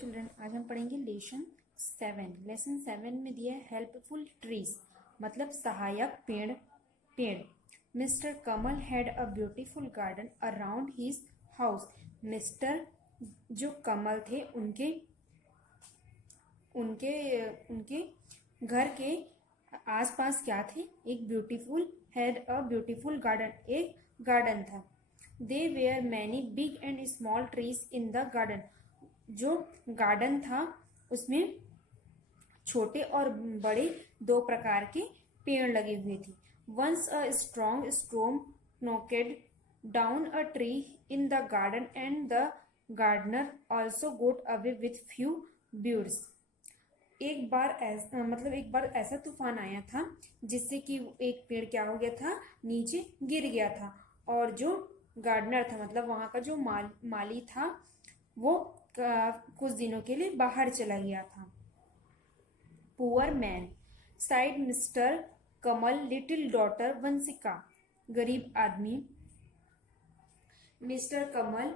Children, आज हम पढ़ेंगे लेसन 7 में दिया है हेल्पफुल ट्रीज, मतलब सहायक पेड़। Mister Kamal had a beautiful garden around his house. Mister जो कमल थे उनके उनके उनके घर के आसपास क्या थे? हैड अ ब्यूटीफुल गार्डन, एक गार्डन था। There were many big and small trees in the garden. जो गार्डन था उसमें छोटे और बड़े दो प्रकार के पेड़ लगे हुए थे। Once a strong storm knocked down a tree in the garden and the gardener also got away with few birds. एक बार ऐसा तूफान आया था जिससे कि एक पेड़ क्या हो गया था, नीचे गिर गया था, और जो गार्डनर था मतलब वहां का जो माली था वो कुछ दिनों के लिए बाहर चला गया था। Poor man said mister Kamal little daughter Vanshika. गरीब आदमी मिस्टर कमल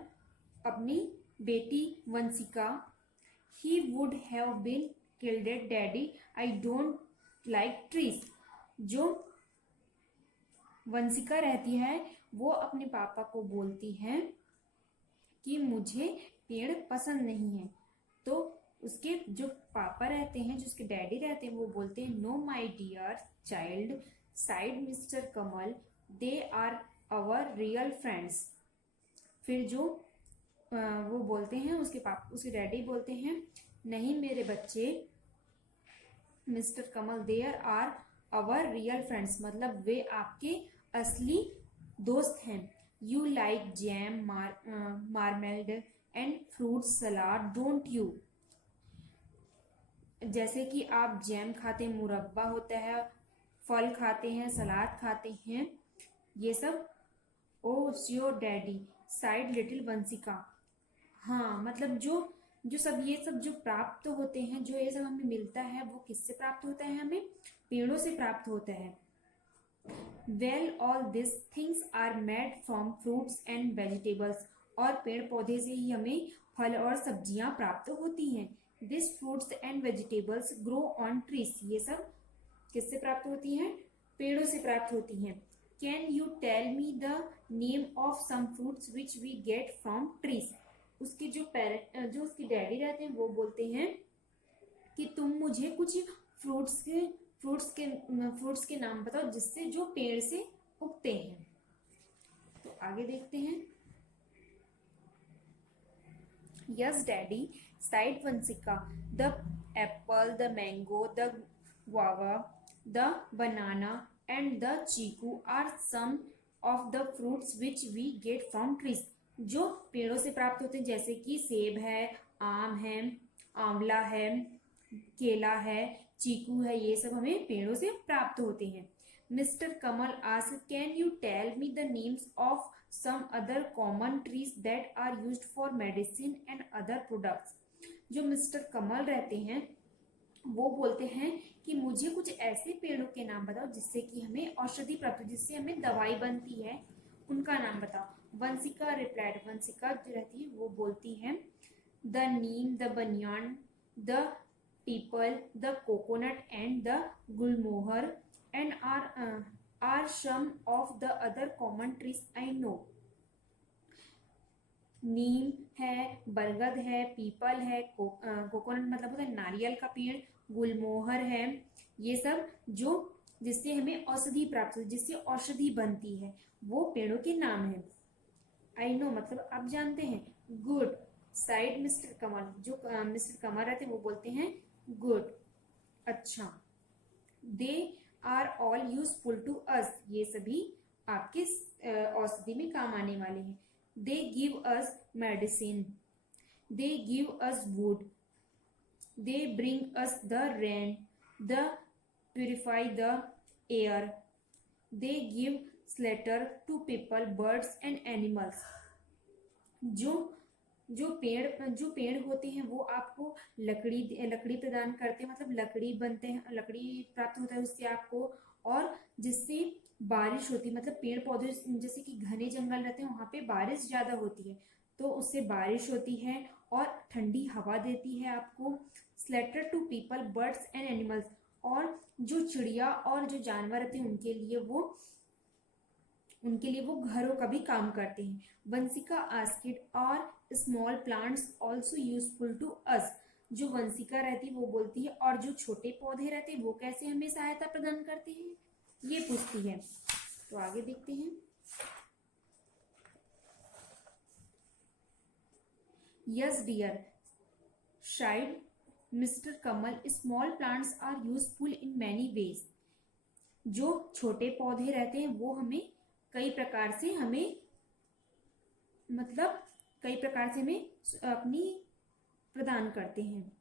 अपनी बेटी Vanshika. He would have been killed daddy, I don't like trees. जो वंशिका रहती है वो अपने पापा को बोलती है कि मुझे पेड़ पसंद नहीं है। तो उसके जो पापा रहते हैं, जो उसके डैडी रहते हैं, वो बोलते हैं no my dear child said mister Kamal, they are our real friends. फिर जो वो बोलते हैं, उसके डैडी बोलते हैं नहीं मेरे बच्चे mister Kamal, there are our real friends, मतलब वे आपके असली दोस्त हैं। You like jam marmalade and fruit salad don't you. जैसे कि आप जैम खाते हैं, मुरब्बा होता है, फल खाते हैं, सलाद खाते हैं, ये सब। Oh sure daddy said little Vanshika. हाँ, मतलब जो सब ये सब जो प्राप्त होते हैं, जो ये सब हमें मिलता है, वो किससे प्राप्त होता है? हमें पेड़ों से प्राप्त होता है। Well all this things are made from fruits and vegetables. और पेड़ पौधे से ही हमें फल और सब्जियां प्राप्त होती हैं। This fruits and vegetables grow on trees. ये सब किससे प्राप्त होती हैं? पेड़ों से प्राप्त होती हैं। Can you tell me the name of some fruits which we get from trees. उसके जो उसके डैडी रहते हैं वो बोलते हैं कि तुम मुझे कुछ फ्रूट्स के नाम बताओ जिससे जो पेड़ से उगते हैं। तो आगे देखते हैं। Yes daddy side Vanshika, the Apple, the mango, the guava, the banana and the chiku are some of the fruits which we get from trees। जो पेड़ों से प्राप्त होते हैं, जैसे कि सेब है, आम है, आंवला है, केला है, चीकू है, ये सब हमें पेड़ों से प्राप्त होते हैं। Mister Kamal asked can you tell me the names of some other common trees that are used for medicine and other products. जो मिस्टर कमल रहते हैं वो बोलते हैं कि मुझे कुछ ऐसे पेड़ों के नाम बताओ जिससे कि हमें औषधि प्राप्त हो, जिससे हमें दवाई बनती है, उनका नाम बताओ। वंशिका रिप्लाइड, वंशिका जो रहती है वो बोलती है the neem, the banyan, the peepal, the coconut and the gulmohar and are some of the other common trees I know. नीम है, बरगद है, पीपल है, कोकोनट मतलब होता है नारियल का पेड़, गुलमोहर है, ये सब जो जिससे हमें औषधि प्राप्त होती है, जिससे औषधि बनती है, वो पेड़ों के नाम है। आई नो मतलब आप जानते हैं। गुड साइड मिस्टर कमल, जो मिस्टर कमल रहते हैं वो बोलते हैं गुड, अच्छा। They are all useful to us, ये सभी आपके औषधि में काम आने वाले हैं। They give us medicine, they give us wood, they bring us the rain, they purify the air, they give shelter to people, birds and animals। जो पेड़ होते हैं वो आपको लकड़ी प्रदान करते हैं, मतलब लकड़ी बनते हैं, लकड़ी प्राप्त होता है उससे आपको, और जिससे बारिश होती है, मतलब पेड़ पौधे जैसे कि घने जंगल रहते हैं वहां पे बारिश ज्यादा होती है, तो उससे बारिश होती है और ठंडी हवा देती है आपको। Shelter to people, birds and animals, और जो चिड़िया और जो जानवर रहते हैं उनके लिए वो घरों का भी काम करते हैं। वंशिका आस्किड और small plants also useful to us. जो वंशिका रहती है वो बोलती है और जो छोटे पौधे रहते हैं वो कैसे हमें सहायता प्रदान करते हैं, ये पूछती है। तो आगे देखते हैं। Yes dear, said mister Kamal, small plants are useful in many ways. जो छोटे पौधे रहते हैं वो हमें कई प्रकार से हमें अपनी प्रदान करते हैं।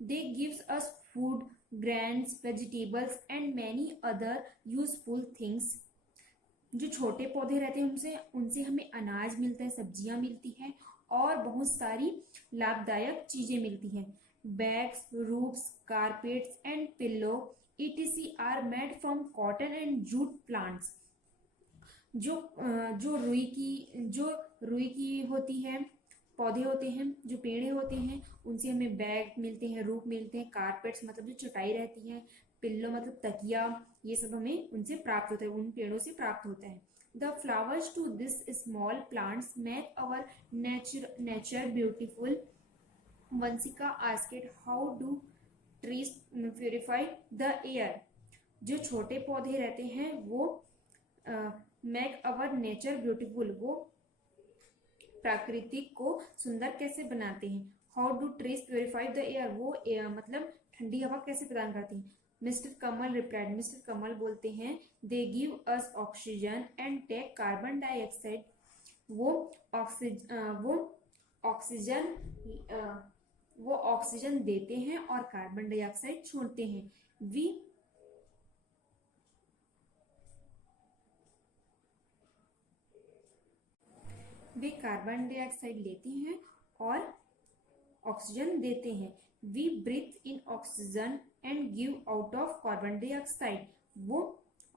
They gives us food, grains, vegetables and many other useful things. जो छोटे पौधे रहते हैं उनसे हमें अनाज मिलता है, सब्जियां मिलती हैं और बहुत सारी लाभदायक चीजें मिलती हैं। Bags, roofs, carpets and pillow etc are made from cotton and jute plants. जो रुई की होती है, पौधे होते हैं, जो पेड़े होते हैं, उनसे हमें बैग मिलते हैं, रूफ मिलते हैं, कारपेट्स मतलब जो चटाई रहती है, पिल्लो मतलब तकिया, ये सब हमें उनसे प्राप्त होता है, उन पेड़ों से प्राप्त होता है। The flowers to this small plants make our nature beautiful. Vanshika asked how do trees purify the air. जो छोटे पौधे रहते हैं वो मेक अवर नेचर ब्यूटिफुल, वो प्राकृतिक को सुंदर कैसे बनाते हैं। How do trees purify the air, वो मतलब ठंडी हवा कैसे प्रदान करती हैं। Mister Kamal replied, mister Kamal बोलते हैं, they give us oxygen and take carbon dioxide. वो ऑक्सीजन देते हैं और कार्बन डाइऑक्साइड छोड़ते हैं। वे कार्बन डाइऑक्साइड लेते हैं और ऑक्सीजन देते हैं। We breathe in oxygen and give out off carbon dioxide. वो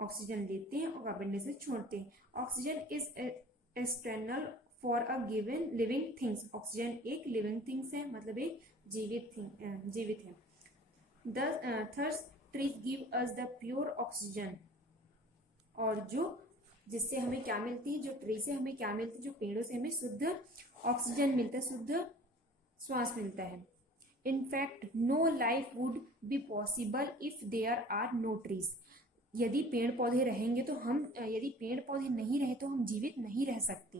ऑक्सीजन लेते हैं और कार्बन डाइऑक्साइड छोड़ते हैं। Oxygen is external for a given living things. Oxygen एक लिविंग थिंग्स है, मतलब एक जीवित है। Thus trees give us the pure oxygen. और जिससे हमें क्या मिलती है, जो ट्री से हमें क्या मिलती है, जो पेड़ों से हमें शुद्ध ऑक्सीजन मिलता है, शुद्ध श्वास मिलता है। In fact no life would be possible if there are no trees. यदि पेड़ पौधे रहेंगे तो यदि पेड़ पौधे नहीं रहे तो हम जीवित नहीं रह सकते।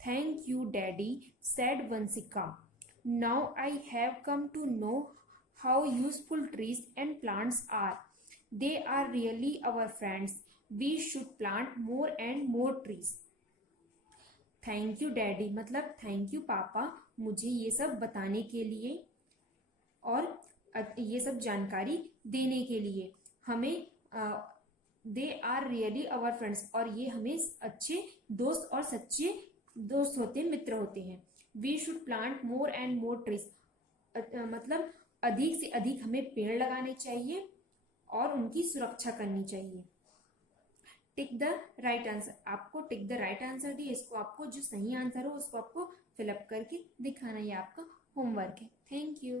Thank you daddy, said Vanshika. Now I have come to know how useful trees and plants are. They are really our friends. We should plant more and more trees. Thank you daddy मतलब thank you पापा, मुझे ये सब बताने के लिए और ये सब जानकारी देने के लिए। हमें they are really our friends, और ये हमें अच्छे दोस्त और सच्चे दोस्त होते, मित्र होते हैं। We should plant more and more trees, मतलब अधिक से अधिक हमें पेड़ लगाने चाहिए और उनकी सुरक्षा करनी चाहिए। टिक द राइट आंसर, आपको टिक द राइट आंसर दिए, इसको आपको जो सही आंसर हो उसको आपको फिलअप करके दिखाना, ये आपका होमवर्क है। Thank you.